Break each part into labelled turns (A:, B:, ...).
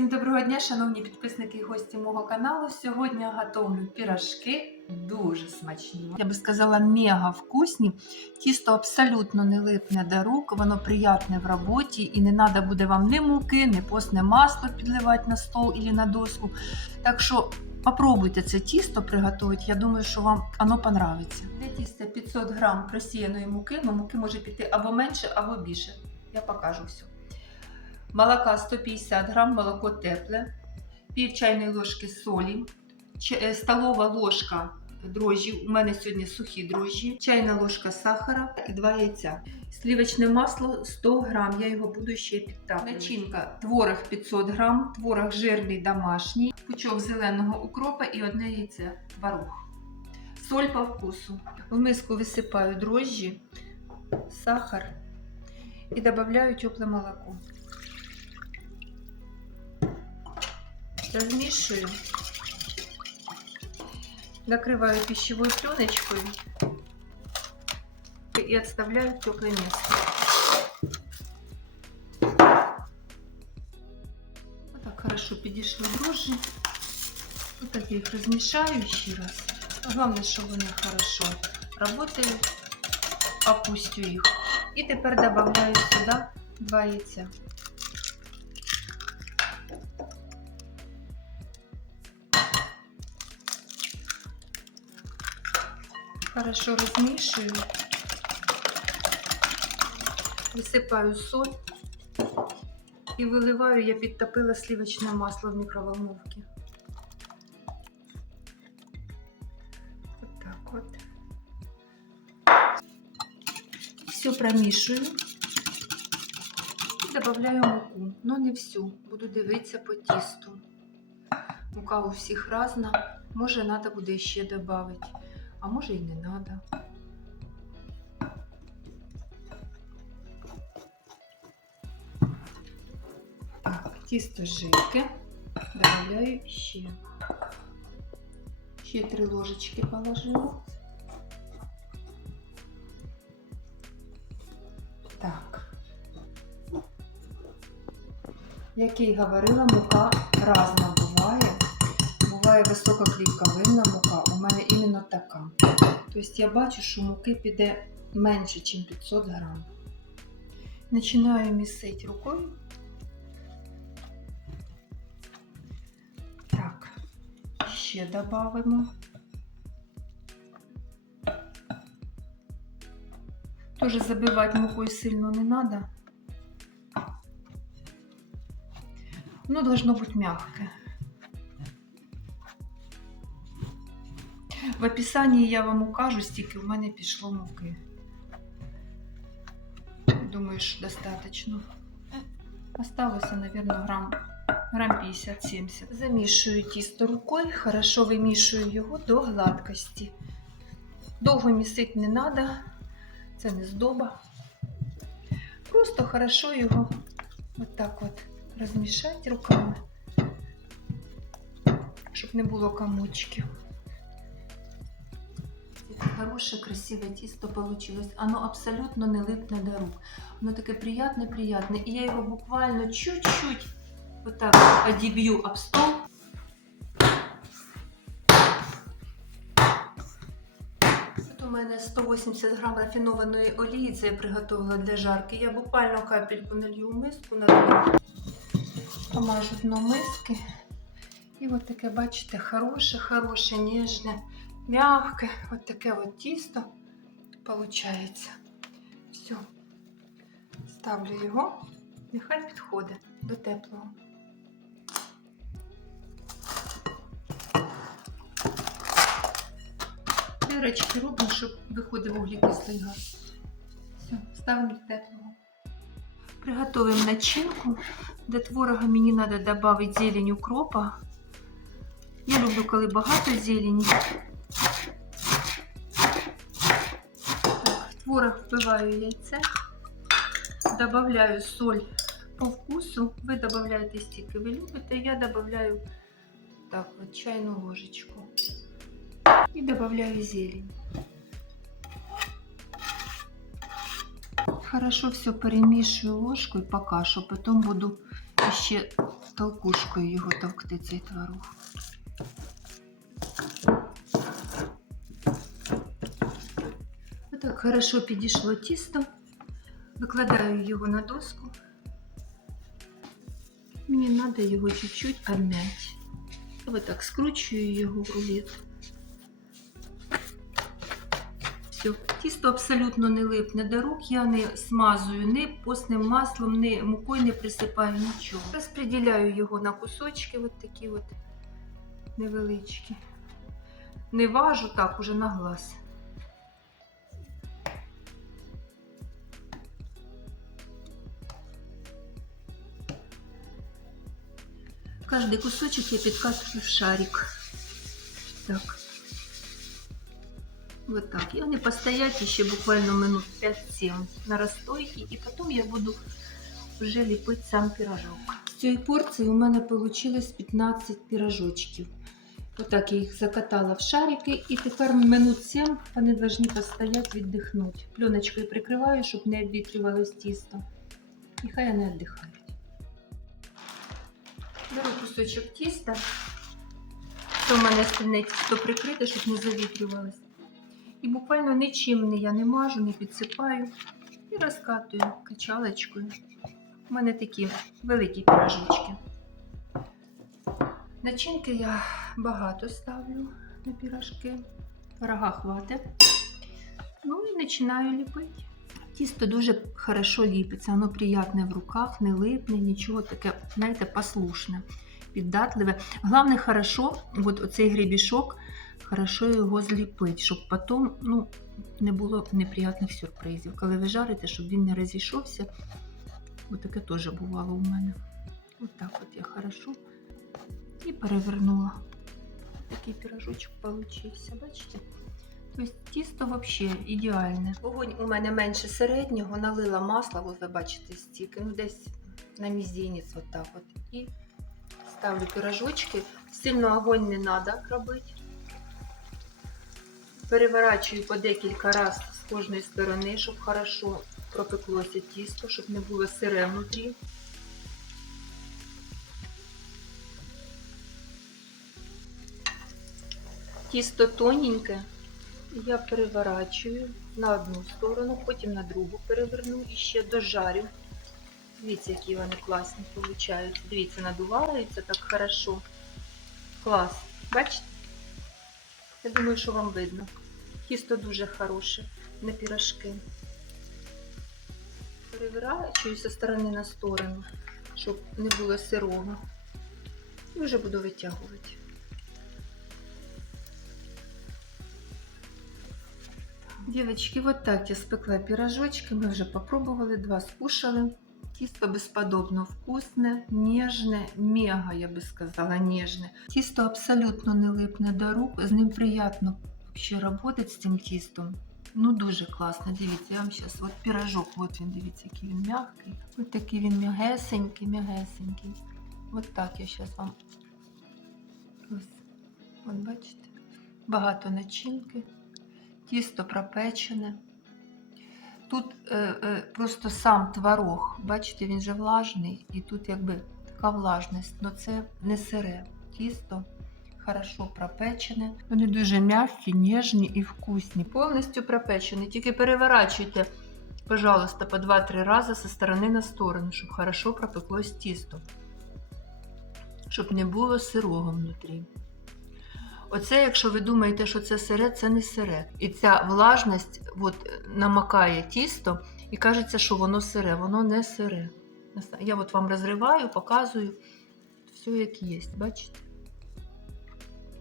A: Всім доброго дня, шановні підписники і гості мого каналу. Сьогодні я готовлю пірожки дуже смачні. Я би сказала, мега вкусні. Тісто абсолютно не липне до рук, воно приятне в роботі і не треба буде вам ні муки, ні постне масло підливати на стол або на доску. Так що попробуйте це тісто приготувати. Я думаю, що вам воно понравиться. Для тіста 500 грам просіяної муки, але муки може піти або менше, або більше. Я покажу все. Молока 150 грам, молоко тепле, пів чайної ложки солі, е, столова ложка дрожжі. У мене сьогодні сухі дрожжі, чайна ложка сахара і два яйця. Сливочне масло 100 грам, я його буду ще підтаплювати. Начинка творог 500 грам, творог жирний домашній, пучок зеленого укропа і одне яйце творог. Соль по вкусу. В миску висипаю дрожжі, сахар і додаю тепле молоко. Размешиваю. Накрываю пищевой пленочкой и отставляю в теплое место. Вот так хорошо підійшли дрожжи. Вот так я их размешаю еще раз. Главное, чтобы они хорошо работали. Опустю их. И теперь добавляю сюда два яйца. Хорошо размешиваю. Висипаю соль і виливаю, я підтопила сливочне масло в мікроволновці. Так вот. Все промішую і додаю муку. Ну не всю. Буду дивитися по тісту. Мука у всіх різна. Може, треба буде ще додати а може і не треба. Так, тісто жидке. Добавляю ще. Ще три ложечки положила. Так. Як я й говорила, мука різна буває. Буває висока клітковинна мука. У мене іменно така. Тобто я бачу, що муки піде менше, ніж 500 грам. Починаю місити рукою. Так, ще додамо. Тоже забивати мукою сильно не треба. Воно должно бути м'яке. В описанні я вам укажу, стільки в мене пішло муки. Думаю, що достатньо. Осталося, мабуть, грам, грам 50-70. Замішую тісто рукою, хорошо вимішую його до гладкості. Довго місити не треба, це не здоба. Просто хорошо його отак от розмішати руками, щоб не було комочків. Хороше, красиве тісто получилось. Оно абсолютно не липне до рук. Оно таке приятне. І я його буквально чуть-чуть отак одіб'ю об стол. У мене 180 грам рафінованої олії, це я приготувала для жарки. Я буквально капельку налью в миску. Помажу дно миски. І от таке, бачите, хороше, хороше, ніжне мягке, от таке от тісто получається. Все. Ставлю його, нехай підходить до теплого. Дирочки робимо, щоб виходив вуглекислий газ. Все, ставимо до теплого. Приготуємо начинку. До творога мені треба додати зелень укропа. Я люблю, коли багато зелені. Творог вбиваю яйце, добавляю соль по вкусу. Ви додаєте стільки ви любите. Я добавляю так от чайну ложечку. І добавляю зелень. Хорошо все перемішую ложкою поки що, потім буду ще толкушкою його товкти цей творог. Отак хорошо підійшло тісто. Викладаю його на доску. Мені треба його чуть-чуть обмяти. Ось так скручую його в рулет. Все, тісто абсолютно не липне до рук, я не смазую ні постним маслом, ні мукою не присипаю нічого. Розподіляю його на кусочки, от такі от невеличкі. Не важу так уже на глаз. Каждый кусочек я підкатую в шарик. Так. Вот так. И они постоять еще буквально минут 5-7 на розстойці. І потім я буду вже ліпити сам пирожок. З цієї порції у мене вийшло 15 пирожочків. Отак я їх закатала в шарики і тепер минут 7 вони повинні постояти, віддихнути. Пленочкою прикриваю, щоб не обвітрювалось тісто. І хай вони віддихають. Беру кусочок тіста. Це у мене стільне тісто прикрите, щоб не завітрювалось. І буквально нічим не я не мажу, не підсипаю і розкатую качалочкою. У мене такі великі пірожочки. Начинки я багато ставлю на пірожки. Пирога хватить. Ну і починаю ліпити. Тісто дуже хорошо ліпиться, воно приятне в руках, не липне, нічого таке, знаєте, послушне, піддатливе. Головне, хорошо, от оцей гребішок, хорошо його зліпити, щоб потім ну, не було неприятних сюрпризів. Коли ви жарите, щоб він не розійшовся. Ось таке теж бувало у мене. Ось так от я хорошо і перевернула. Такий пірожочок получився, бачите? Тобто тісто взагалі ідеальне. Вогонь у мене менше середнього, налила масла, ось ви бачите, стільки, ну десь на мізинець, от так от. І ставлю пірожочки. Сильно огонь не треба робити. Переворачую по декілька разів з кожної сторони, щоб хорошо пропеклося тісто, щоб не було сире внутрі. Тісто тоненьке, я переворачую на одну сторону, потім на другу переверну і ще дожарю. Дивіться, які вони класні виходять. Дивіться, надуваються так хорошо. Клас. Бачите? Я думаю, що вам видно. Тісто дуже хороше на пірожки. Переворачую зі сторони на сторону, щоб не було сирого. І вже буду витягувати. Девочки, вот так я спекла пирожочки. Мы уже попробовали, два скушали. Тісто безподобно вкусне, ніжне, мега, я би сказала, ніжне. Тісто абсолютно не липне до рук, з ним приємно працювати з цим тістом. Ну, дуже класно. Дивіться, я вам зараз от пирожок, от він, дивіться, який він м'який. Ось такий він м'ягесенький, м'ягесенький. От так я зараз вам. Ось, от бачите, багато начинки тісто пропечене. Тут е, е, просто сам творог, бачите, він же влажний, і тут якби така влажність, але це не сире. Тісто хорошо пропечене. Вони дуже м'які, ніжні і вкусні. Повністю пропечені. Тільки переворачуйте, пожалуйста, по 2-3 рази зі сторони на сторону, щоб хорошо пропеклось тісто. Щоб не було сирого внутрі. Оце, якщо ви думаєте, що це сире, це не сире. І ця влажність от, намакає тісто і кажеться, що воно сире. Воно не сире. Я от вам розриваю, показую все, як є. Бачите?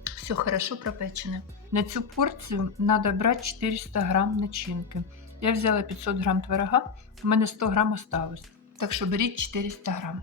A: Все хорошо пропечене. На цю порцію треба брати 400 грам начинки. Я взяла 500 грам творога, у мене 100 грам осталось. Так що беріть 400 грам.